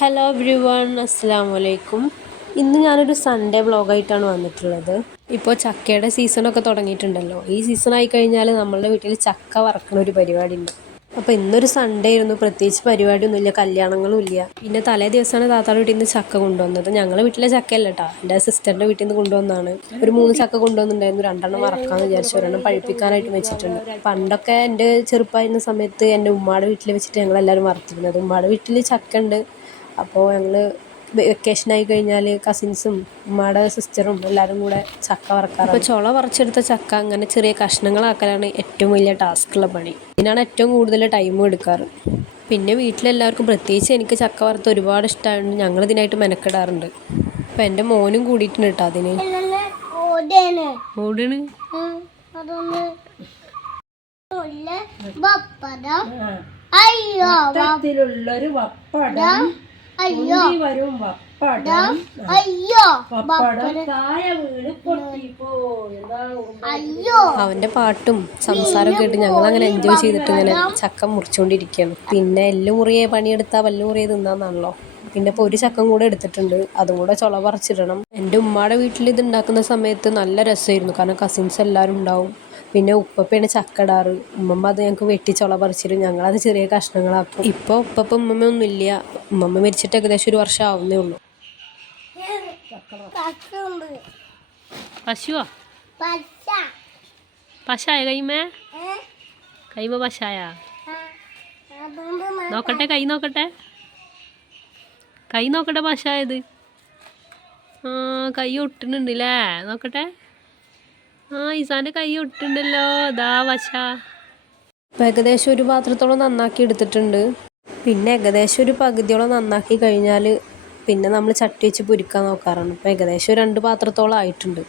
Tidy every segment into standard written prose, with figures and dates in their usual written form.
Hello every one, അസ്സാം വലൈക്കും. ഇന്ന് ഞാനൊരു സൺഡേ വ്ളോഗായിട്ടാണ് വന്നിട്ടുള്ളത്. ഇപ്പോൾ ചക്കയുടെ സീസണൊക്കെ തുടങ്ങിയിട്ടുണ്ടല്ലോ. ഈ സീസണായി കഴിഞ്ഞാൽ നമ്മളുടെ വീട്ടിൽ ചക്ക വറക്കുന്ന ഒരു പരിപാടി ഉണ്ട്. അപ്പോൾ ഇന്നൊരു സൺഡേ ആയിരുന്നു, പ്രത്യേകിച്ച് പരിപാടിയൊന്നുമില്ല, കല്യാണങ്ങളും ഇല്ല. പിന്നെ തലേ ദിവസമാണ് താത്തായുടെ വീട്ടിൽ നിന്ന് ചക്ക കൊണ്ടുവന്നത്. ഞങ്ങളുടെ വീട്ടിലെ ചക്കയല്ല കേട്ടോ, എൻ്റെ സിസ്റ്ററിൻ്റെ വീട്ടിൽ നിന്ന് കൊണ്ടുവന്നതാണ്. ഒരു 3 ചക്ക കൊണ്ടുവന്നിട്ടുണ്ടായിരുന്നു. 2 വറക്കാമെന്ന് വിചാരിച്ചു, 1 പഴുപ്പിക്കാനായിട്ട് വെച്ചിട്ടുണ്ട്. പണ്ടൊക്കെ എൻ്റെ ചെറുപ്പമായിരുന്ന സമയത്ത് എൻ്റെ ഉമ്മയുടെ വീട്ടിൽ വെച്ചിട്ട് ഞങ്ങളെല്ലാവരും വറുത്തിരുന്നത്. ഉമ്മയുടെ വീട്ടിൽ ചക്ക ഉണ്ട്. അപ്പോൾ ഞങ്ങൾ വെക്കേഷനായി കഴിഞ്ഞാൽ കസിൻസും ഉമ്മയുടെ സിസ്റ്ററും എല്ലാവരും കൂടെ ചക്ക വറക്കാറ്. അപ്പോൾ ചുള പറിച്ചെടുത്ത ചക്ക അങ്ങനെ ചെറിയ കഷ്ണങ്ങളാക്കലാണ് ഏറ്റവും വലിയ ടാസ്ക്കുള്ള പണി. ഇതിനാണ് ഏറ്റവും കൂടുതൽ ടൈം എടുക്കാറ്. പിന്നെ വീട്ടിലെല്ലാവർക്കും, പ്രത്യേകിച്ച് എനിക്ക് ചക്ക വറുത്ത് ഒരുപാട് ഇഷ്ടമായതുകൊണ്ട് ഞങ്ങൾ ഇതിനായിട്ട് മെനക്കെടാറുണ്ട്. അപ്പം എൻ്റെ മോനും കൂടിയിട്ടുണ്ട് കേട്ടോ അതിന്. ഓടാണ് ുള്ളൊരു പപ്പടം വരും പപ്പടം താഴെ വീണ് പൊട്ടിപ്പോയി. അവൻ്റെ പാട്ടും സംസാരമൊക്കെ കേട്ട് ഞങ്ങൾ അങ്ങനെ എൻജോയ് ചെയ്തിട്ട് ഇങ്ങനെ ചക്ക മുറിച്ചുകൊണ്ടിരിക്കുകയാണ്. പിന്നെ എല്ല് മുറിയെ പണിയെടുത്താൽ പല്ല് മുറിയെ തിന്നാന്നാണല്ലോ. പിന്നെ ഇപ്പോൾ ഒരു ചക്കം കൂടെ എടുത്തിട്ടുണ്ട്, അതും കൂടെ ചുള പറിച്ചിടണം. എൻ്റെ ഉമ്മയുടെ വീട്ടിൽ ഇത് ഉണ്ടാക്കുന്ന സമയത്ത് നല്ല രസമായിരുന്നു, കാരണം കസിൻസ് എല്ലാവരും ഉണ്ടാവും. പിന്നെ ഉപ്പപ്പയാണ് ചക്ക ഇടാറ്. ഉമ്മമ്മ അത് ഞങ്ങൾക്ക് വെട്ടി ചുള പറിച്ചിട്ട് ഞങ്ങളത് ചെറിയ കഷ്ണങ്ങളാക്കും. ഇപ്പോൾ ഉപ്പപ്പ ഉമ്മമ്മയൊന്നും ഇല്ല. ഉമ്മമ്മ മരിച്ചിട്ട് ഏകദേശം 1 വർഷം ആവുന്നേ ഉള്ളൂ. പശുവാ പശായ കൈമേ പശായ നോക്കട്ടെ, കൈ നോക്കട്ടെ പശായത്. കൈ ഒട്ടുന്നുണ്ടല്ലേ, നോക്കട്ടെ. ഈസാൻ്റെ കൈ ഒട്ടുണ്ടല്ലോ, ദാ വശ. ഇപ്പം ഏകദേശം ഒരു പാത്രത്തോളം നന്നാക്കി എടുത്തിട്ടുണ്ട്. പിന്നെ ഏകദേശം ഒരു പകുതിയോളം നന്നാക്കി കഴിഞ്ഞാൽ പിന്നെ നമ്മൾ ചട്ടി വെച്ച് പൊരിക്കാൻ നോക്കാറാണ്. ഇപ്പോൾ ഏകദേശം 2 പാത്രത്തോളം ആയിട്ടുണ്ട്.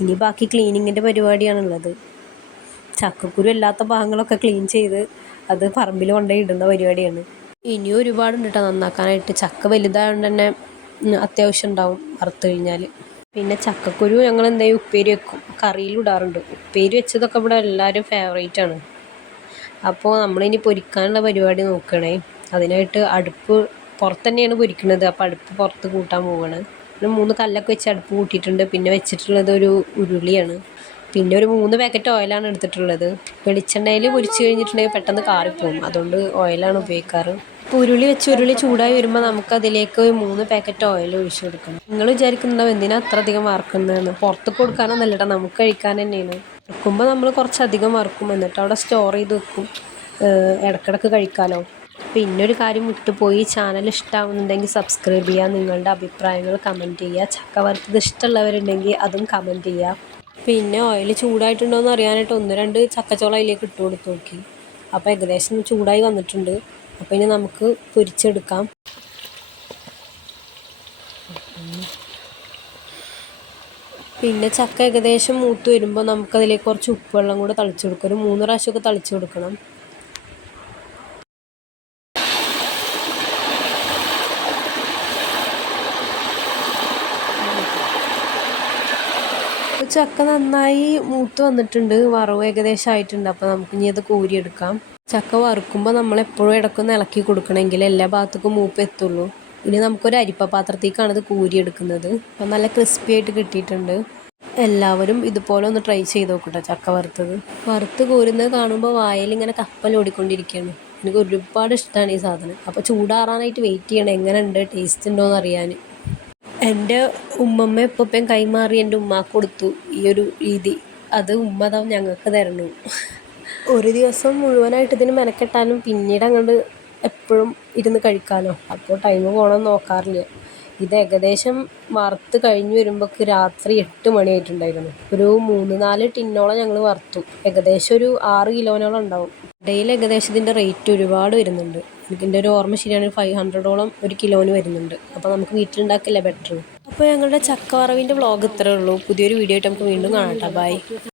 ഇനി ബാക്കി ക്ലീനിങ്ങിൻ്റെ പരിപാടിയാണുള്ളത്. ചക്കക്കുരു അല്ലാത്ത ഭാഗങ്ങളൊക്കെ ക്ലീൻ ചെയ്ത് അത് പറമ്പിൽ കൊണ്ടുപോയി ഇടുന്ന പരിപാടിയാണ്. ഇനിയും ഒരുപാടുണ്ട് കേട്ടോ നന്നാക്കാനായിട്ട്. ചക്ക വലുതായതുകൊണ്ട് തന്നെ അത്യാവശ്യം ഉണ്ടാവും വറുത്ത് കഴിഞ്ഞാൽ. പിന്നെ ചക്കക്കുരു ഞങ്ങൾ എന്തായാലും ഉപ്പേരി വെക്കും, കറിയിലിടാറുണ്ട്. ഉപ്പേരി വെച്ചതൊക്കെ ഇവിടെ എല്ലാവരും ഫേവറേറ്റാണ്. അപ്പോൾ നമ്മളിനി പൊരിക്കാനുള്ള പരിപാടി നോക്കണേ. അതിനായിട്ട് അടുപ്പ് പുറത്ത് തന്നെയാണ് പൊരിക്കുന്നത്. അപ്പോൾ അടുപ്പ് പുറത്ത് കൂട്ടാൻ പോവുകയാണ്. പിന്നെ 3 കല്ലൊക്കെ വെച്ച് അടുപ്പ് കൂട്ടിയിട്ടുണ്ട്. പിന്നെ വെച്ചിട്ടുള്ളത് ഒരു ഉരുളിയാണ്. പിന്നെ ഒരു 3 പാക്കറ്റ് ഓയിലാണ് എടുത്തിട്ടുള്ളത്. വെളിച്ചെണ്ണയിൽ പൊരിച്ച് കഴിഞ്ഞിട്ടുണ്ടെങ്കിൽ പെട്ടെന്ന് കാറിപ്പോവും, അതുകൊണ്ട് ഓയിലാണ് ഉപയോഗിക്കാറ്. ഇപ്പോൾ ഉരുളി വെച്ച് ഉരുളി ചൂടായി വരുമ്പോൾ നമുക്കതിലേക്ക് 3 പാക്കറ്റ് ഓയിൽ ഒഴിച്ച് കൊടുക്കണം. നിങ്ങൾ വിചാരിക്കുന്നുണ്ടാവും എന്തിനാ അത്ര അധികം വറുക്കുന്നതെന്ന്. പുറത്ത് കൊടുക്കാനൊന്നല്ല കേട്ടോ, നമുക്ക് കഴിക്കാൻ തന്നെയാണ്. വറുക്കുമ്പോൾ നമ്മൾ കുറച്ചധികം വറുക്കും, എന്നിട്ട് അവിടെ സ്റ്റോർ ചെയ്ത് വെക്കും, ഇടയ്ക്കിടയ്ക്ക് കഴിക്കാമല്ലോ. പിന്നെ ഒരു കാര്യം വിട്ടുപോയി, ചാനൽ ഇഷ്ടമാവുന്നുണ്ടെങ്കിൽ സബ്സ്ക്രൈബ് ചെയ്യുക, നിങ്ങളുടെ അഭിപ്രായങ്ങൾ കമൻറ്റ് ചെയ്യുക. ചക്ക വറുത്തത് ഇഷ്ടമുള്ളവരുണ്ടെങ്കിൽ അതും കമൻറ്റ് ചെയ്യുക. പിന്നെ ഓയിൽ ചൂടായിട്ടുണ്ടോ എന്ന് അറിയാനായിട്ട് 1-2 ചക്കച്ചോള അതിലേക്ക് ഇട്ട് കൊടുത്ത് നോക്കി. അപ്പോൾ ഏകദേശം ചൂടായി വന്നിട്ടുണ്ട്. അപ്പോൾ ഇനി നമുക്ക് പൊരിച്ചെടുക്കാം. പിന്നെ ചക്ക ഏകദേശം മൂത്ത് വരുമ്പോൾ നമുക്കതിലേക്ക് കുറച്ച് ഉപ്പുവെള്ളം കൂടെ തളിച്ച് കൊടുക്കാം. ഒരു 3 പ്രാവശ്യമൊക്കെ തളിച്ച് കൊടുക്കണം. ചക്ക നന്നായി മൂത്ത് വന്നിട്ടുണ്ട്, വറവ് ഏകദേശം ആയിട്ടുണ്ട്. അപ്പോൾ നമുക്ക് ഇനി അത് കോരിയെടുക്കാം. ചക്ക വറുക്കുമ്പോൾ നമ്മളെപ്പോഴും ഇടയ്ക്കൊന്ന് ഇളക്കി കൊടുക്കണമെങ്കിൽ എല്ലാ ഭാഗത്തേക്കും മൂപ്പ് എത്തുള്ളൂ. ഇനി നമുക്കൊരു അരിപ്പ പാത്രത്തേക്കാണ് ഇത് കോരിയെടുക്കുന്നത്. അപ്പോൾ നല്ല ക്രിസ്പി ആയിട്ട് കിട്ടിയിട്ടുണ്ട്. എല്ലാവരും ഇതുപോലെ ഒന്ന് ട്രൈ ചെയ്ത് നോക്കട്ടെ ചക്ക വറുത്തത്. വറുത്ത് കോരുന്നത് കാണുമ്പോൾ വായിൽ ഇങ്ങനെ കപ്പൽ ഓടിക്കൊണ്ടിരിക്കുകയാണ്. എനിക്ക് ഒരുപാട് ഇഷ്ടമാണ് ഈ സാധനം. അപ്പോൾ ചൂടാറാനായിട്ട് വെയിറ്റ് ചെയ്യണം, എങ്ങനെ ഉണ്ട്, ടേസ്റ്റ് ഉണ്ടോ എന്ന് അറിയാൻ. എൻ്റെ ഉമ്മമ്മ ഉപ്പപ്പയും കൈമാറി എൻ്റെ ഉമ്മാക്ക് കൊടുത്തു ഈ ഒരു രീതി. അത് ഉമ്മ താ ഞങ്ങൾക്ക് തരണു. ഒരു ദിവസം മുഴുവനായിട്ട് ഇതിന് മെനക്കെട്ടാലും പിന്നീട് അങ്ങോട്ട് എപ്പോഴും ഇരുന്ന് കഴിക്കാമല്ലോ. അപ്പോൾ ടൈം പോകണമെന്ന് നോക്കാറില്ല. ഇത് ഏകദേശം വറുത്ത് കഴിഞ്ഞ് വരുമ്പോഴേക്ക് രാത്രി 8 മണിയായിട്ടുണ്ടായിരുന്നു. ഒരു 3-4 ടിന്നോളം ഞങ്ങൾ വറുത്തു. ഏകദേശം ഒരു 6 കിലോനോളം ഉണ്ടാവും. ഇടയിൽ ഏകദേശം ഇതിൻ്റെ റേറ്റ് ഒരുപാട് വരുന്നുണ്ട്. എനിക്കെൻ്റെ ഒരു ഓർമ്മ ശരിയാണ്, 500ഓളം 1 കിലോന് വരുന്നുണ്ട്. അപ്പോൾ നമുക്ക് വീട്ടിലുണ്ടാക്കില്ലേ ബെറ്റർ. അപ്പോൾ ഞങ്ങളുടെ ചക്ക വറവിൻ്റെ വ്ളോഗ് ഇത്രയേ ഉള്ളൂ. പുതിയൊരു വീഡിയോ ആയിട്ട് നമുക്ക് വീണ്ടും കാണാം. ബൈ.